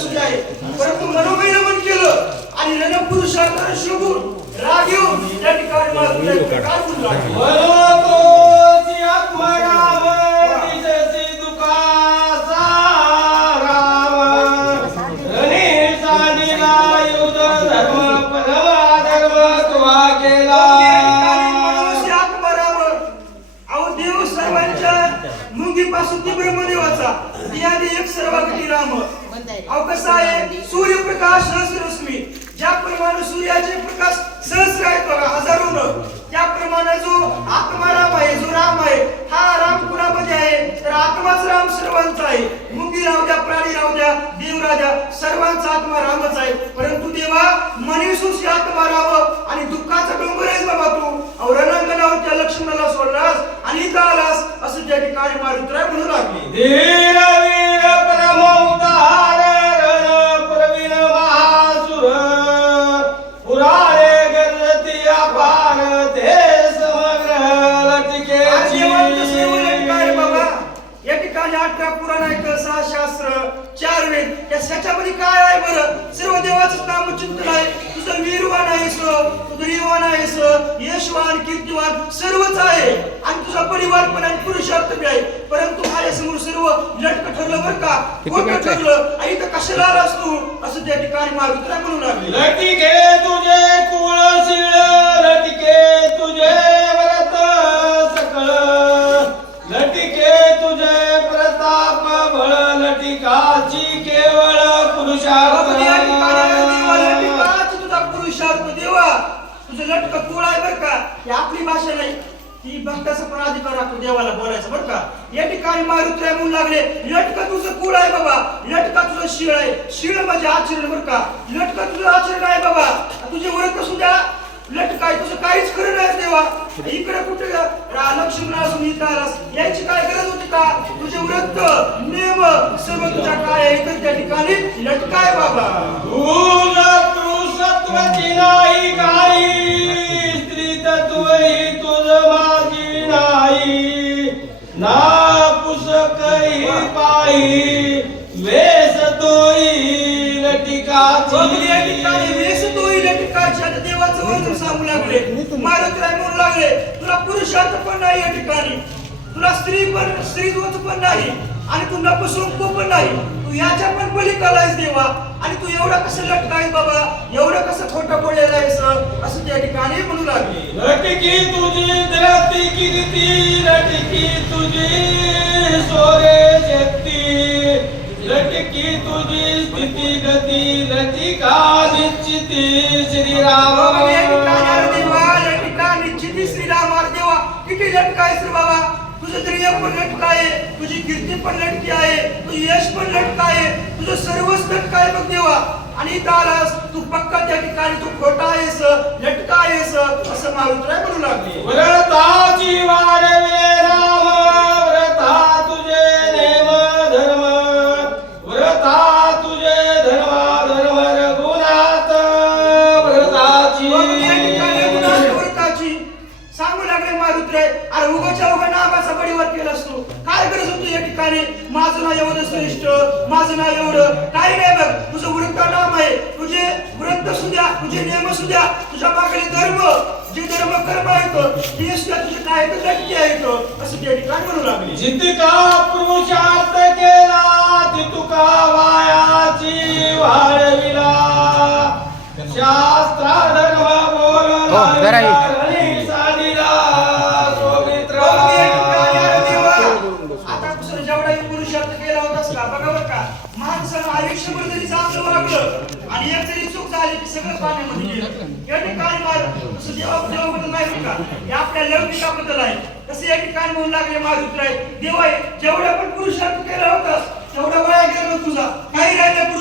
सुद्धा आहे, परंतु मनोबळ नमन केलं आणि रणपुरुषार्थ शोभून राग येऊन त्या ठिकाणी मारुतीला काय बोलू लागले? कसा आहे सूर्यप्रकाश सहस्ररश्मी, ज्याप्रमाणे सूर्याचे प्रकाश सहस्र आहेत बघा हजारोनं, त्याप्रमाणे जो आत्मा राम आहे, जो राम आहे हा राम कुणामध्ये आहे तर आत्माच राम सर्वांचा आहे. मुंगी राहू द्या, प्राणी राहू द्या, देव राहू द्या, सर्वांचा आत्मा रामच आहे. परंतु देवा मनुष्याची आत्मा राम आणि दुःखाचा डोंगर आहेस बाबा तू रणांगणावर त्या लक्ष्मणाला सोडलास आणि इथं आलास असं त्या ठिकाणी मारुतीराय म्हणू लागले. त्याच्यामध्ये काय आहे बरं? सर्व देवाचं नामचिंतन आहे. तुझं वीरवान आहेस, तुझं आहेस, यशवान, कीर्तिवान सर्वच आहे आणि तुझा परिवार पण आणि पुरुषार्थ बी आहे. परंतु माझ्यासमोर सर्व लटक ठरलं बरं का, खोटं ठरलं. आई तर कशाला आलास तू असं त्या ठिकाणी मारुतीराय म्हणू लागले. लटिके तुझे कुळशीळ, लटिके तुझे व्रत सकळ, लटिके तुझे प्रताप बळ, लटिकाची केवळ पुरुषार्थ. तुझा पुरुषार्थ देवा, तुझं लटक कुळ आहे बरं का. ही आपली भाषा नाही, ती भक्ताचा पण अधिकार राखतो देवाला बोलायचं बरं का. या ठिकाणी मारुतीराय म्हणू लागले लटक तुझं कुळ आहे बाबा, लटका तुझं शिळ आहे. शिळ म्हणजे आचरण बरं का, लटका तुझं आचरण आहे बाबा. तुझे व्रत सुद्धा लटकाय, तुझं काहीच खरं नाही देवा. इकडे कुठे लक्ष्मण असून इथं आलास, यायची काय गरज होती का? तुझे व्रत नियम सर्व तुझ्या काय आहे तर त्या ठिकाणी लटकाय बाबा. तुझं पुरुषत्वाची नाही काही, स्त्री तत्वही तुझं माझी नाही, ना पुसकही पायी वेस तोई लटिकाची. देवाचं वर्णन सांगू लागले, मारुतीराय म्हणू लागले तुला पुरुषार्थ पण नाही या ठिकाणी, तुला स्त्रीत्वच पण नाही आणि तू नपुसंक पण नाही, तू याच्या पण पलीकडला आहेस देवा. आणि तू एवढा कसं लटकायस बाबा, एवढं कसं खोटं बोललेलं आहेस असं त्या ठिकाणी म्हणू लागले. लटकी तुझी धरती कीर्ती, लटकी तुझी सोरे शक्ती, लटकी तुझी स्थिती गती, लटिका निश्चिती श्रीराम. लटिका निश्चिती श्रीराम. देवा किती लटकायस रे बाबा, तुझं ध्येय पण लटका आहे, तुझी कीर्ती पण लटकी आहे, तुझं यश पण लटका आहे, तुझं सर्वच लटका आहे बघ देवा. आणि इथं आलास तू पक्का त्या ठिकाणी तू खोटा आहेस, लटका आहेस असं मारुतीराय म्हणू लागले. व्रताची वाढविले राम, व्रता तुझे नेम धर्म, व्रता तुझे धर्म धर्म रघुनाथ, व्रताची व्रताची सांगू लागले मारुतीराय. अरे उगाच्या उगा नामाचा बळीवर केला असतो, काय गरज होती या ठिकाणी? माझं नाव एवढं श्रेष्ठ, माझं नाव एवढं काही नाही बघ. तुझं व्रत नाम आहे, तुझे व्रत सुद्धा, तुझे नियम सुद्धा, तुझ्या मागले धर्म जे धर्म कर्म आहेत ते सुद्धा तुझे काय तर लटके आहेत असं त्या ठिकाणी म्हणू लागले. जितका पुरुषार्थ केला तितुका वायाची वाढविला, शास्त्र धर्म बोलला आयुष्यभर जरी चांगलं वागलं आणि एक जरी चूक झाली की सगळं पाण्यामध्ये गेलं. या ठिकाणी तसं देवाबद्दल नाही का, हे आपल्या लौकिकाबद्दल आहे. तसं या ठिकाणी म्हणू लागले मारुतीराय, देवा जेवढा पण पुरुषार्थ केला होता तेवढा वाया गेला तुझा, काही राहिलं